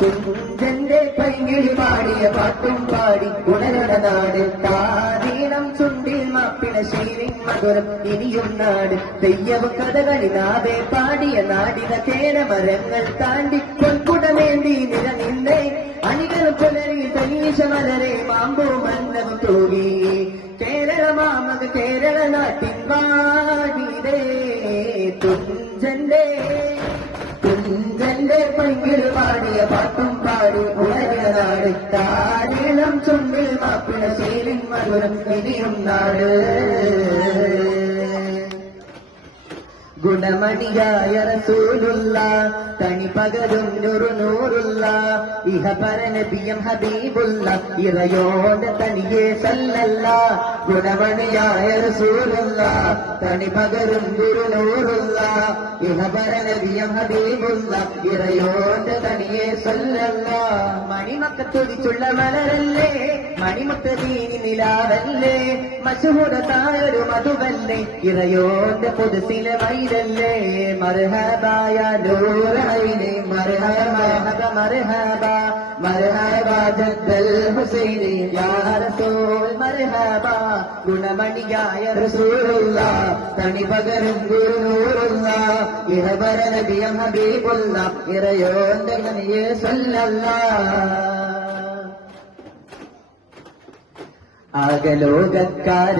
കുഞ്ചന്റെ പൈങ്കിളി പാടിയ പാട്ടും പാടി ഉണരണ നാട് താരീണം ചുണ്ടിൽ മാപ്പിള ശൈലിൻ മധുരം ഇനിയും നാട് തെയ്യവും കഥകളി നാവേ പാടിയ നാടിന കേരമരങ്ങൾ താണ്ടി പൊൻകുടമേന്തി നിറനിന്നേ അണികളും പുലരി തനീശ മലരെ മാമ്പോ മന്നവും തൂകി കേരള മാമക കേരള നാട്ടിൻ വാടിരേ കുഞ്ചന്റെ പൈങ്കിളി പാടിയ പാട്ടും പാടി ഉണരണ നാട് താരീളം ചുണ്ടിൽ മാപ്പിള ശൈലിൻ മധുരം ഇനിയും നാട് ഗുണമണിയായ റസൂലുള്ള തനി പകരും നൂറുള്ള ഇഹ പരനബിയം ഹബീബുള്ള ഇറയോന്റെ തനിയെ സല്ലല്ല ഗുണമണിയായ റസൂലുള്ള തനി പകരും നൂറുള്ള ഇഹ പരനബിയം ഹബീബുള്ള ഇറയോന്റെ തനിയെ സല്ലല്ല മണിമക്കത്തൊതിച്ചുള്ള മലരല്ലേ മണിമുത്തദീനി നിലാവല്ലേ മശഹൂറത്തായൊരു മധുവല്ലേ ഇറയോന്റെ പൊതുസിലെ മൈലല്ലേ മർഹബായ നൂറൈനി മർഹബ ജദ്ദൽ ഹുസൈനി യാ റസൂൽ മർഹബ ഗുണമണിയായ റസൂലുള്ള തനി പകരും നൂറുള്ള ഇഹബര നബിയം ഹബീബുള്ള ഇറയോന്റെ നബിയെ സല്ലല്ലാഹ് ആകലോകക്കാർ